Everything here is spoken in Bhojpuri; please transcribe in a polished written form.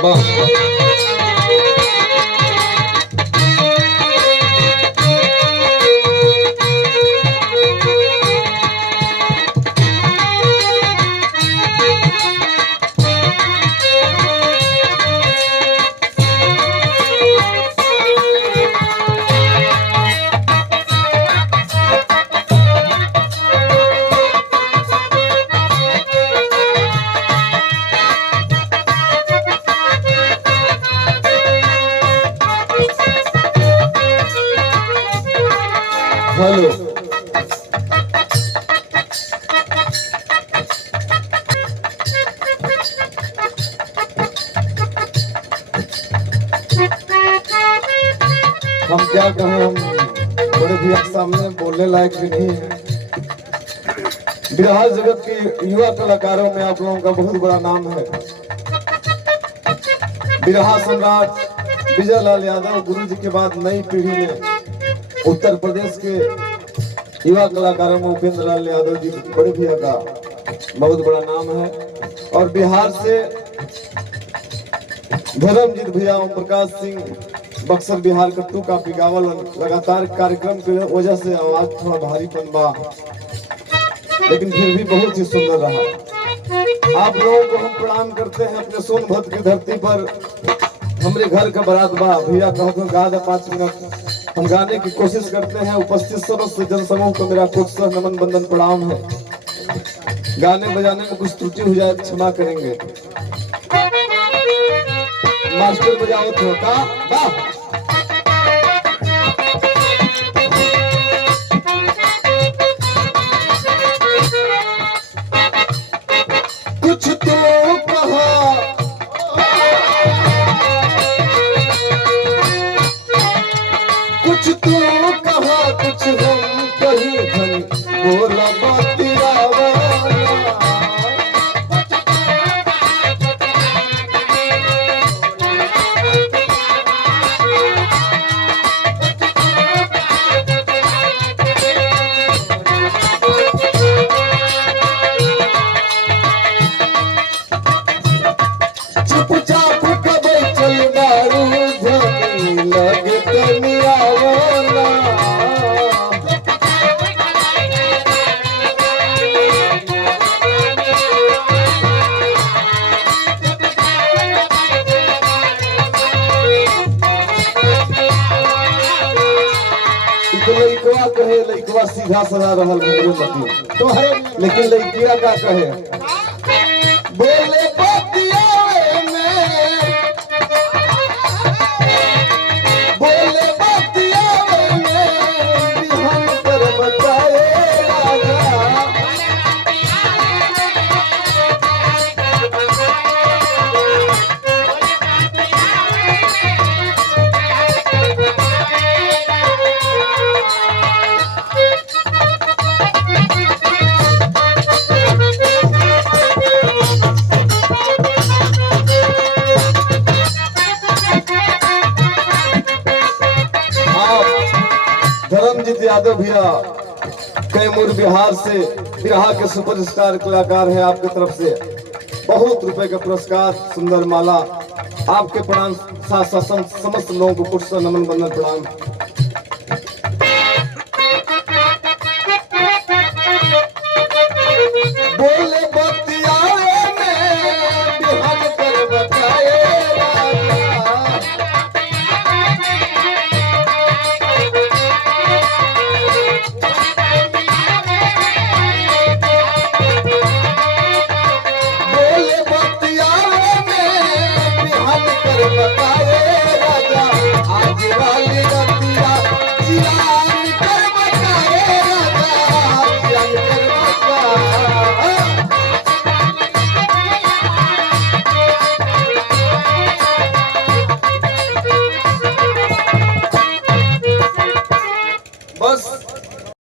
हेलो हम क्या कहें, हम बड़े भी सामने बोलने लायक भी नहीं है। बिहार जगत के युवा कलाकारों में आप लोगों का बहुत बड़ा नाम है। बिरहा सम्राट विजय लाल यादव गुरु जी के बाद नई पीढ़ी में उत्तर प्रदेश के युवा कलाकारों में उपेंद्र लाल यादव जी बड़े भैया का बहुत बड़ा नाम है। और बिहार से धर्मजीत भैया, ओम प्रकाश सिंह, बक्सर बिहार कट्टू का पिगावल, लगातार कार्यक्रम की वजह से आवाज थोड़ा भारीपन बा, लेकिन फिर भी बहुत ही सुंदर रहा। आप लोगों को हम प्रणाम करते हैं अपने सोनभद्र की धरती पर। हमारे घर का बारात बा, भैया कहो तो गा दे 5 मिनट हम गाने की कोशिश करते हैं। उपस्थित समस्त जनसमूह को मेरा कुछ नमन बंदन प्रणाम है। गाने बजाने में कुछ त्रुटि हो जाए क्षमा करेंगे। मास्टर बजाओ तो का वाह। कुछ तो कहा, कुछ तो कहा, कुछ हम कहीं धन बोला बातिया वाला। चुपचाप कबे चल मारू धनी लगे तनिया वाला। लइकवा कहे, लइकवा सीधा सदा रहल मती तोहरे, लेकिन लइकिया का कहे बोले बतिया में, बोले बतिया में हम पर बताए राजा। धर्मजीत यादव भैया कैमूर बिहार से बिरहा के सुपरस्टार कलाकार हैं। आपकी तरफ से बहुत रुपए का पुरस्कार, सुंदर माला। आपके प्रणाम साथ समस्त लोगों को कुछ नमन बंदन प्रणाम। बोले